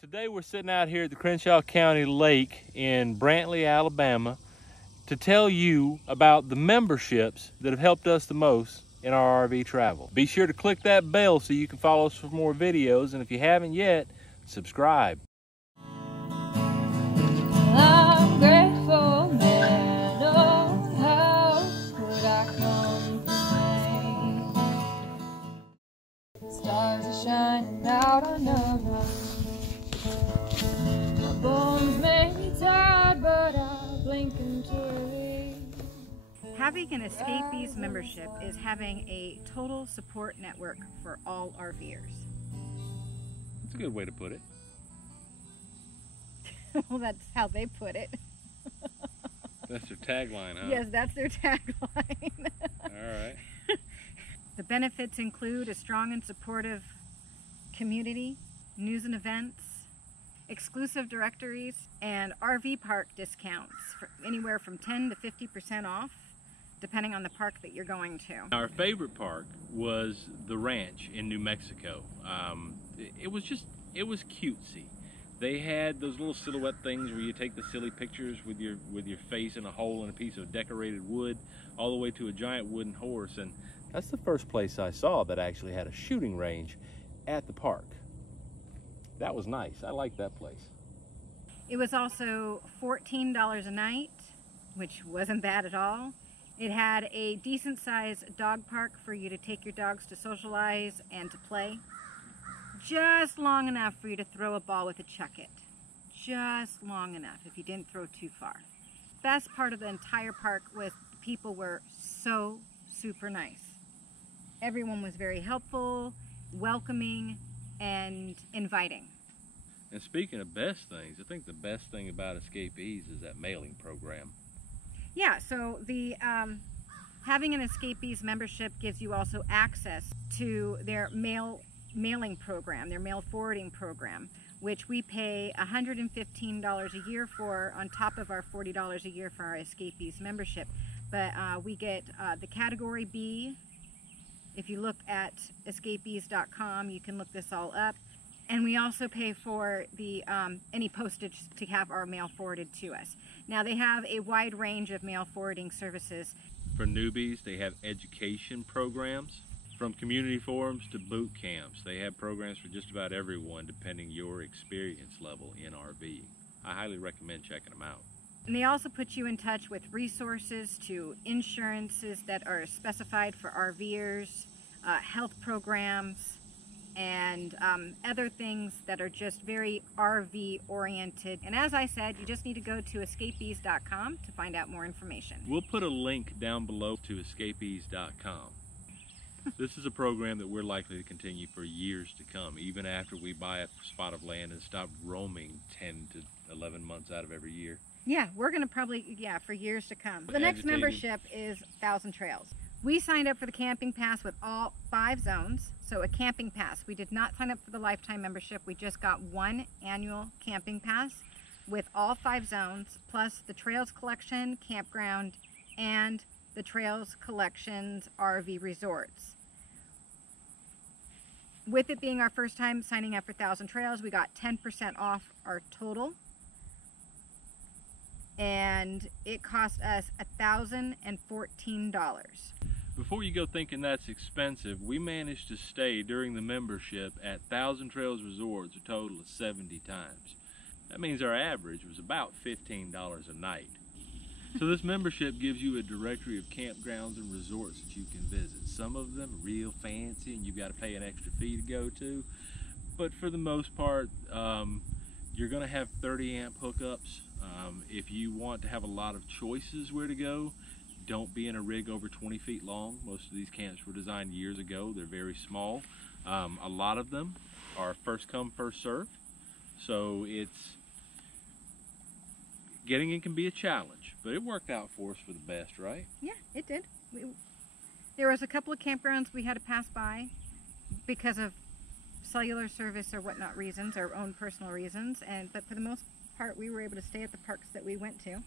Today we're sitting out here at the Crenshaw County Lake in Brantley, Alabama to tell you about the memberships that have helped us the most in our RV travel. Be sure to click that bell so you can follow us for more videos, and if you haven't yet, subscribe. I'm grateful, man, oh, how could I complain? Stars are shining out, I know. My bones may be tired, but I'll blink into it. Having an Escapees membership is having a total support network for all RVers. That's a good way to put it. Well, that's how they put it. That's their tagline, huh? Yes, that's their tagline. All right. The benefits include a strong and supportive community, news and events, exclusive directories, and RV park discounts for anywhere from 10 to 50% off, depending on the park that you're going to. Our favorite park was the ranch in New Mexico. It was cutesy. They had those little silhouette things where you take the silly pictures with your face in a hole in a piece of decorated wood, all the way to a giant wooden horse. And that's the first place I saw that actually had a shooting range at the park. That was nice. I liked that place. It was also $14 a night, which wasn't bad at all. It had a decent sized dog park for you to take your dogs to socialize and to play. Just long enough for you to throw a ball with a chuck-it. Just long enough if you didn't throw too far. Best part of the entire park was the people were so super nice. Everyone was very helpful, welcoming, and inviting. And speaking of best things, I think the best thing about Escapees is that mailing program. Yeah, so the having an Escapees membership gives you also access to their mailing program, their mail forwarding program, which we pay $115 a year for on top of our $40 a year for our Escapees membership. But we get the category B. If you look at escapees.com, you can look this all up. And we also pay for the any postage to have our mail forwarded to us. Now they have a wide range of mail forwarding services. For newbies, they have education programs. From community forums to boot camps, they have programs for just about everyone depending your experience level in RVing. I highly recommend checking them out. And they also put you in touch with resources to insurances that are specified for RVers, health programs, and other things that are just very RV oriented. And as I said, you just need to go to escapees.com to find out more information. We'll put a link down below to escapees.com. This is a program that we're likely to continue for years to come, even after we buy a spot of land and stop roaming 10 to 11 months out of every year. Yeah, we're going to probably, for years to come. The next membership is 1,000 Trails. We signed up for the camping pass with all 5 zones, so a camping pass. We did not sign up for the lifetime membership. We just got one annual camping pass with all 5 zones, plus the Trails Collection campground and the Trails Collections RV resorts. With it being our first time signing up for 1,000 Trails, we got 10% off our total. And it cost us $1,014. Before you go thinking that's expensive, we managed to stay during the membership at 1,000 Trails Resorts a total of 70 times. That means our average was about $15 a night. So this membership gives you a directory of campgrounds and resorts that you can visit. Some of them are real fancy and you've got to pay an extra fee to go to. But for the most part, you're going to have 30 amp hookups. If you want to have a lot of choices where to go, don't be in a rig over 20 feet long. Most of these camps were designed years ago. They're very small. A lot of them are first come, first serve. So getting in can be a challenge, but it worked out for us for the best, right? Yeah, it did. There was a couple of campgrounds we had to pass by because of cellular service or whatnot reasons, our own personal reasons, but for the most part we were able to stay at the parks that we went to.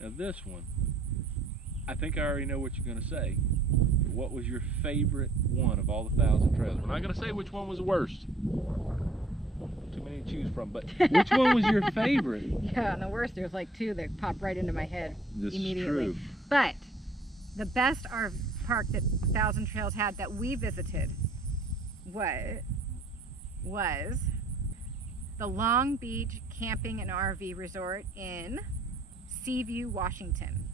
Now this one, I think I already know what you're going to say. What was your favorite one of all the 1,000 trails? We're not going to say which one was the worst. too many to choose from. But which one was your favorite? Yeah, and the worst, there's like two that pop right into my head This immediately. is true. But the best RV park that Thousand Trails had that we visited was the Long Beach Camping and RV Resort in Seaview, Washington.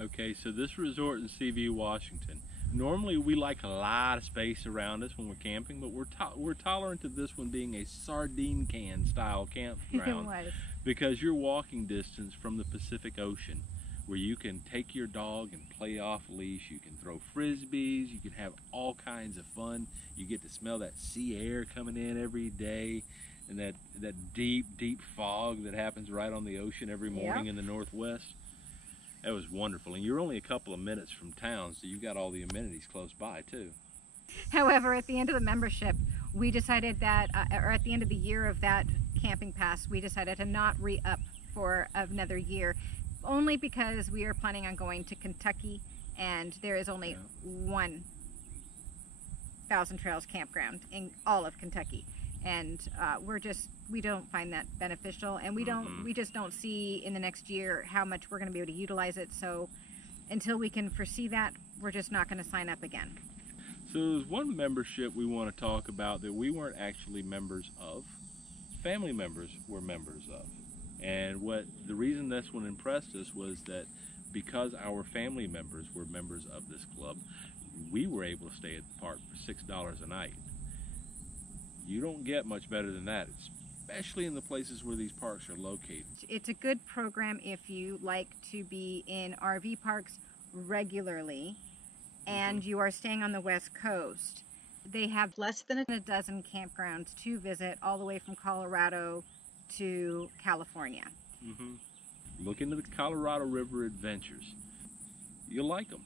Okay, so this resort in Seaview, Washington. Normally we like a lot of space around us when we're camping, but we're tolerant of this one being a sardine can style campground. It was. Because you're walking distance from the Pacific Ocean, where you can take your dog and play off leash, you can throw frisbees, you can have all kinds of fun. You get to smell that sea air coming in every day, and that deep fog that happens right on the ocean every morning in the Northwest. That was wonderful, and you're only a couple of minutes from town, so you've got all the amenities close by too. However, at the end of the membership, we decided that, or at the end of the year of that camping pass, we decided to not re-up for another year, only because we are planning on going to Kentucky, and there is only one Thousand Trails campground in all of Kentucky. And we don't find that beneficial, and we just don't see in the next year how much we're going to be able to utilize it. So until we can foresee that, we're just not going to sign up again. So there's one membership we want to talk about that we weren't actually members of. Family members were members of. And the reason this one impressed us was that because our family members were members of this club, we were able to stay at the park for $6 a night. You don't get much better than that, especially in the places where these parks are located. It's a good program if you like to be in RV parks regularly and you are staying on the West Coast. They have less than a dozen campgrounds to visit, all the way from Colorado to California. Look into the Colorado River Adventures. You'll like them.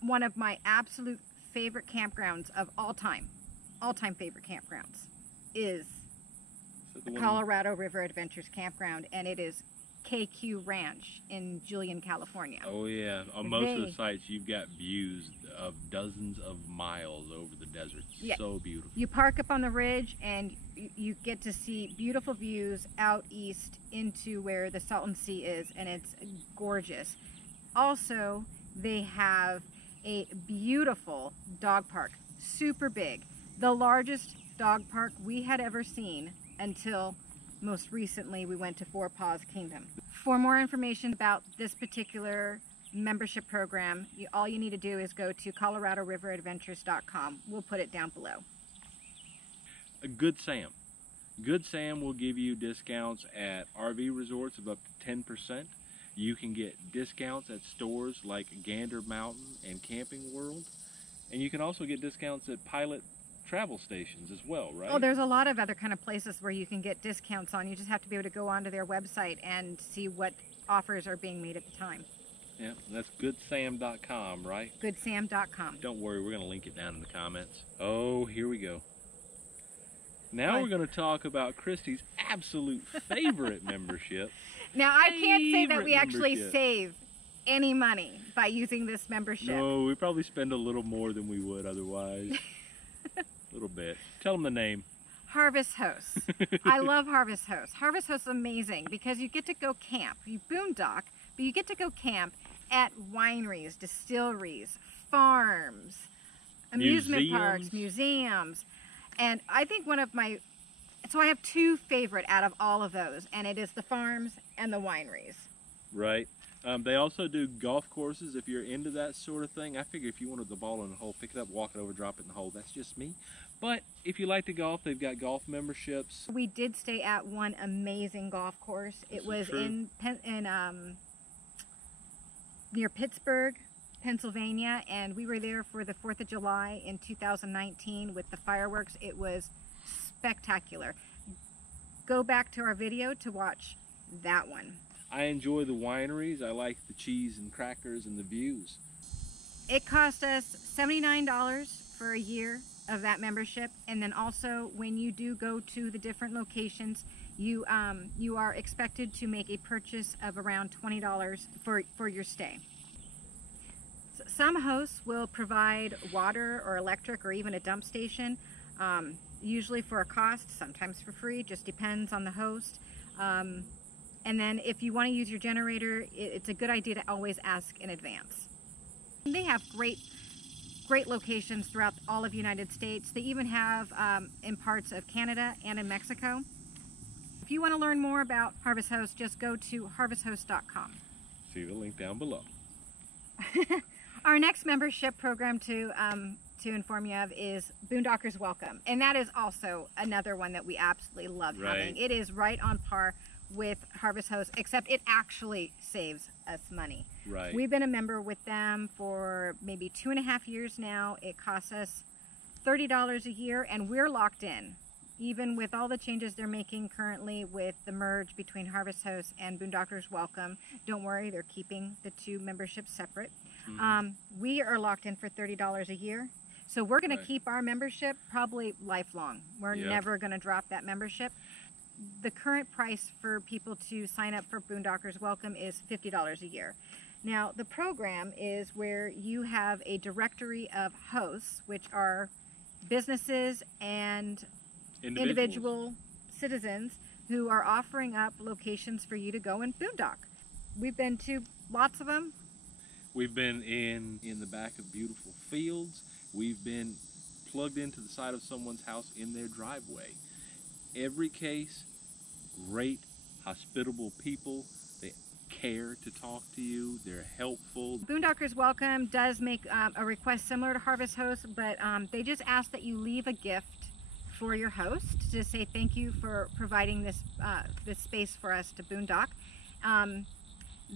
One of my absolute favorite campgrounds of all-time favorite campgrounds is the Colorado River Adventures Campground, and it is KQ Ranch in Julian, California. Oh yeah, on most of the sites you've got views of dozens of miles over the desert. Yeah. So beautiful. You park up on the ridge and you get to see beautiful views out east into where the Salton Sea is, and it's gorgeous. Also, they have a beautiful dog park, super big. The largest dog park we had ever seen until most recently we went to Four Paws Kingdom. For more information about this particular membership program, all you need to do is go to coloradoriveradventures.com. We'll put it down below. Good Sam. Good Sam will give you discounts at RV resorts of up to 10%. You can get discounts at stores like Gander Mountain and Camping World. And you can also get discounts at Pilot travel stations as well, right? Oh, there's a lot of other kind of places where you can get discounts on. You just have to be able to go onto their website and see what offers are being made at the time. Yeah, that's goodsam.com, right? Goodsam.com. Don't worry, we're going to link it down in the comments. Oh, here we go. Now we're going to talk about Christy's absolute favorite membership. Now, I can't say that we actually save any money by using this membership. No, we probably spend a little more than we would otherwise. A little bit. Tell them the name. Harvest Host. I love Harvest Host. Harvest Host is amazing because you get to go camp. You boondock, but you get to go camp at wineries, distilleries, farms, amusement parks, museums. And I think so I have two favorite out of all of those, and it is the farms and the wineries. Right. They also do golf courses if you're into that sort of thing. I figure if you wanted the ball in the hole, pick it up, walk it over, drop it in the hole. That's just me. But if you like to golf, they've got golf memberships. We did stay at one amazing golf course. It was near Pittsburgh, Pennsylvania, and we were there for the 4th of July in 2019 with the fireworks. It was spectacular. Go back to our video to watch that one. I enjoy the wineries. I like the cheese and crackers and the views. It cost us $79 for a year of that membership, and then also when you do go to the different locations, you are expected to make a purchase of around $20 for your stay. Some hosts will provide water or electric or even a dump station. usually for a cost, sometimes for free, just depends on the host. And then if you want to use your generator, it's a good idea to always ask in advance. They have great locations throughout all of the United States. They even have in parts of Canada and in Mexico. If you want to learn more about Harvest Host, just go to harvesthost.com. See the link down below. Our next membership program to inform you of is Boondockers Welcome, and that is also another one that we absolutely love having. It is right on par with Harvest Host, except it actually saves us money. Right. We've been a member with them for maybe 2.5 years now. It costs us $30 a year, and we're locked in. Even with all the changes they're making currently with the merge between Harvest Host and Boondockers Welcome, don't worry, they're keeping the two memberships separate. We are locked in for $30 a year. So we're going to keep our membership probably lifelong. We're never going to drop that membership. The current price for people to sign up for Boondockers Welcome is $50 a year. Now, the program is where you have a directory of hosts, which are businesses and individual citizens who are offering up locations for you to go and boondock. We've been to lots of them. We've been in the back of beautiful fields. We've been plugged into the side of someone's house in their driveway. Every case, great, hospitable people. They care to talk to you. They're helpful. Boondockers Welcome does make a request similar to Harvest Host, but they just ask that you leave a gift for your host to say thank you for providing this space for us to boondock.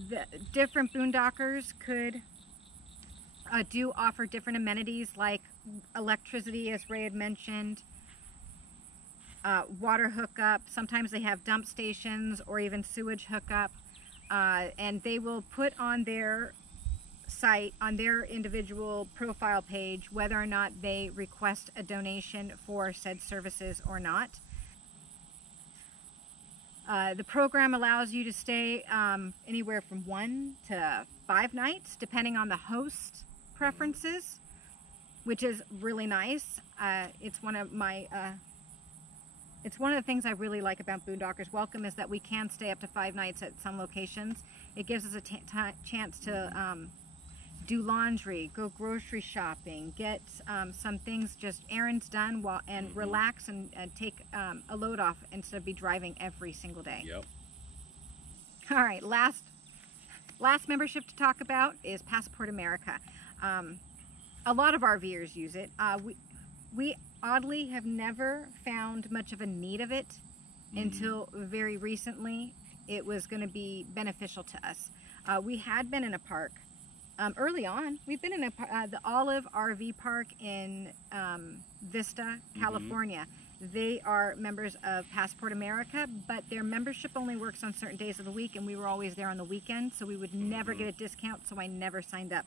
The different boondockers could do offer different amenities like electricity, as Ray had mentioned, water hookup. Sometimes they have dump stations or even sewage hookup, and they will put on their site, on their individual profile page, whether or not they request a donation for said services or not. The program allows you to stay anywhere from 1 to 5 nights, depending on the host preferences, which is really nice. It's one of the things I really like about Boondockers Welcome is that we can stay up to 5 nights at some locations. It gives us a chance to do laundry, go grocery shopping, get some things, just errands done, and relax and take a load off instead of be driving every single day. Yep. All right, last membership to talk about is Passport America. A lot of RVers use it. We oddly have never found much of a need of it until very recently. It was going to be beneficial to us. We had been in a park early on. We've been in the Olive RV Park in Vista, California. They are members of Passport America, but their membership only works on certain days of the week, and we were always there on the weekend, so we would never get a discount, so I never signed up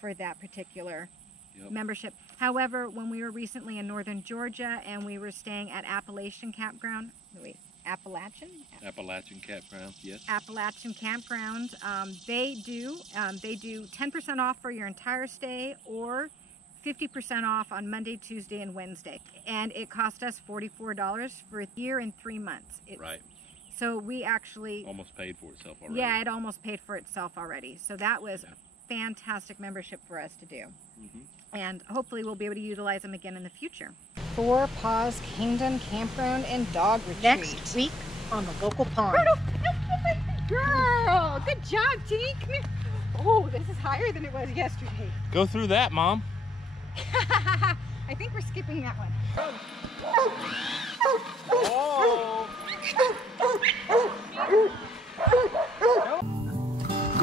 for that particular membership. However, when we were recently in northern Georgia and we were staying at Appalachian Campground, Appalachian Campground, yes. Appalachian Campground, they do 10% off for your entire stay or 50% off on Monday, Tuesday, and Wednesday. And it cost us $44 for a year and 3 months. Right. So we actually... almost paid for itself already. Yeah, it almost paid for itself already. So that was a fantastic membership for us to do. And hopefully we'll be able to utilize them again in the future. 4 Paws Kingdom Campground and Dog Retreat. Next week on the local pond. Girl, good job, Tink. Oh, this is higher than it was yesterday. Go through that, Mom. I think we're skipping that one.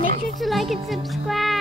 Make sure to like and subscribe.